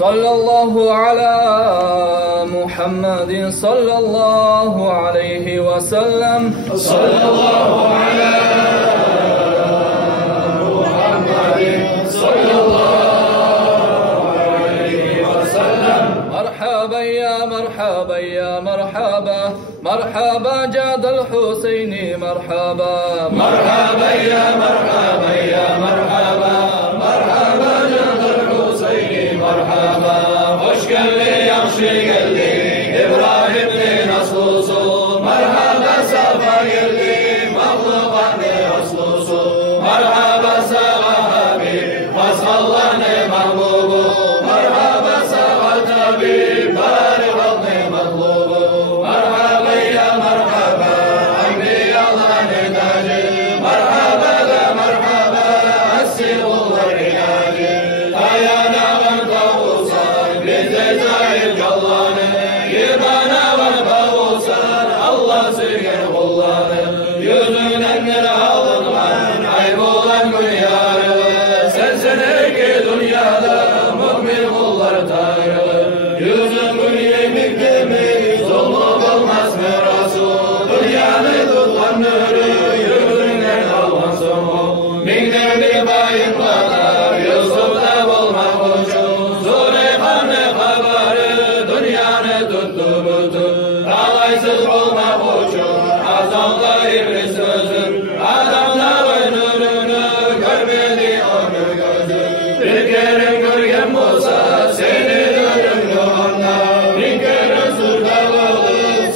صلى الله على محمد صلى الله عليه وسلم صلى الله على محمد صلى الله عليه وسلم. مرحبا يا مرحبا يا مرحبا مرحبا جاد الحسين مرحبا مرحبا يا مرحبا يا مرحبا مرحبا جاد الحسين مرحبا. Hoş geldin, yaxşı geldin, İbrahim'li nasılsın? Merhaba, safa geldin, mahlukat-ı aslusun. Merhaba sana Habib, masallah-ı mahbubu. Merhaba sana tabib, barikat-ı matlubu. Merhaba ya merhaba, Enbiyalar-ı tacı. Merhaba da merhaba, Esirullah ilacı. Dayanağın tavuzlar, bize zahir callanı. Yıbana var bavuzlar, Allah sürger kullanı. Yüzünden bir alınman, aybolan dünyayı. Sensin ki dünyada, mümin kullar tanrı. Yüzün gül yemikte mi, zulmü olmaz mı Resul? Dünyanı tutkan nürü, yüzünden alman sonu. Minler bir bayın kadar, Yusuf'ta olmak uçun. Züleyhan'ı kabarı, dünyanı tuttu bütün. Dalaysız olmak uçun, azalda iblis sözün. Adamlar önünü, görmedi onu gözü. Bir kere görgen Musa, seni göründü anla. Bir kere surdalı,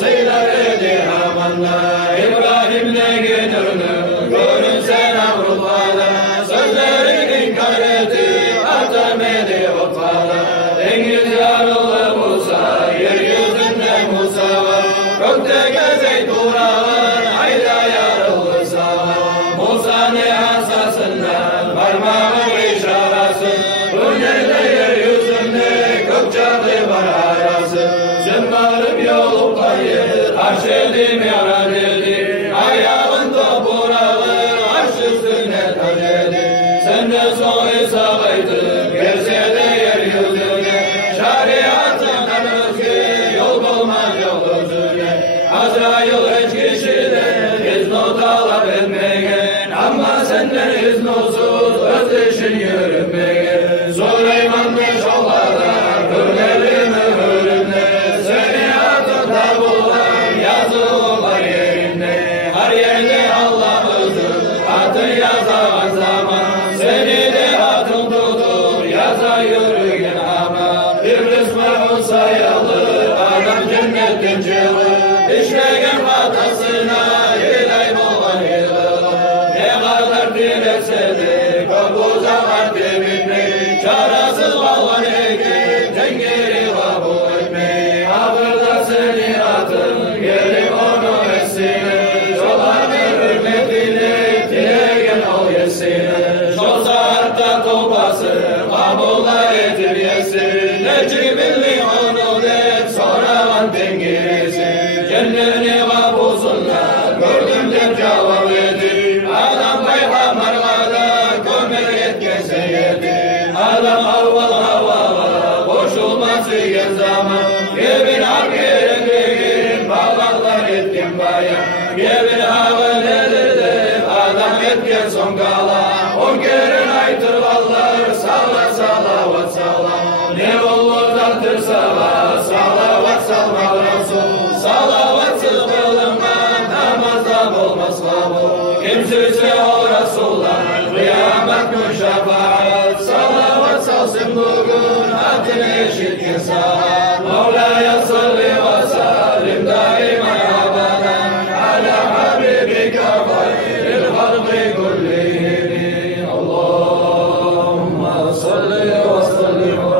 seyler edi amanla. İbrahim'le gönlünü, görünsen Avrupa'da. Sözleri inkar etti, atamedi vefada. Deniz yarılı Musa, yeryüzünde Musa var. Gökte gezey duralar, ayda yarılı sağlar. Musa'nın hasasından, parmağın işarası. Bu gece yeryüzünde, gökçaklı var arası. Zımbarım yolum kayır, arş edim yarar dedi. Ayağın toprağı, arş üstüne tac edi. Sen de soy sağaydın, gelse de yeryüzüne. Şeriatından özgü, yol bulmaz yol özüne. Azrail hiç kişiden, izno talep etmeyen. Ama senden iznusuz, öz işin yürümeyen. Süleyman meşallada, gölgeli mühüründe. Seni atında bulan, yazılar yerinde. Her yerde Allah özür, atı yazan zaman. Seni de atın tutur, yaza yürüyen ama. İblis merhum sayılır, adam cennetin cıvı. İşleyen hatasına, hilay olan yılı. Ne kadar dilekse de, kabul zaman dibini. Çarasız kalan ekin, tengeri kabul etmeyi. Habırda seni atın, gelip onu esine. Çobanı hürmetini, dileyen o yesine. Şu saatte topası, kabullar etir yesin. Necibinli onu de, sonra tengirisi. Kendini kapuzunlar, gördüm de cevap edir. Adam peygamber kadar, kömür yetkese yedir. Adam havalı, koşulması gen zaman. Gebin hakirin begin, bağlaklar etkin bayan. Gebin hava nedir de, adam etken son kala. O gerin aytır vallar, sala salavat sala. Ne olur daktır sala, salavat salma Resul. Salavatsız kılınmaz, namazda olmaz kabul. Kimsesi o Resulullah, kıyamet gün şefaat. Salavat salsın bugün, adını eşitkin saat. Mevla'ya salli ve salim daima abadan. Ala habibika hayril halkı kullihim. Allahümme salli ve sallim.